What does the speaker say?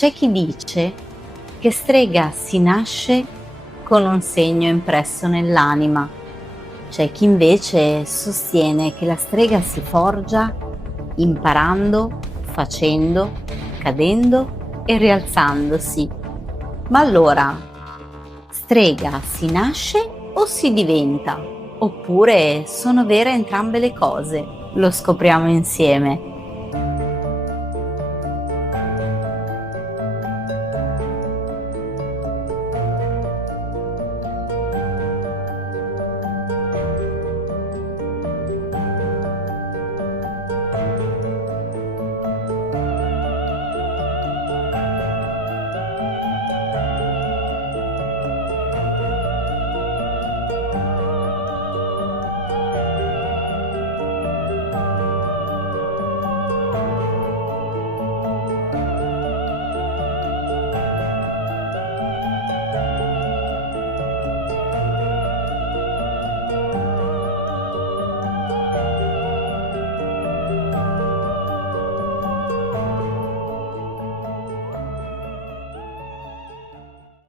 C'è chi dice che strega si nasce con un segno impresso nell'anima. C'è chi invece sostiene che la strega si forgia imparando, facendo, cadendo e rialzandosi. Ma allora, strega si nasce o si diventa? Oppure sono vere entrambe le cose? Lo scopriamo insieme.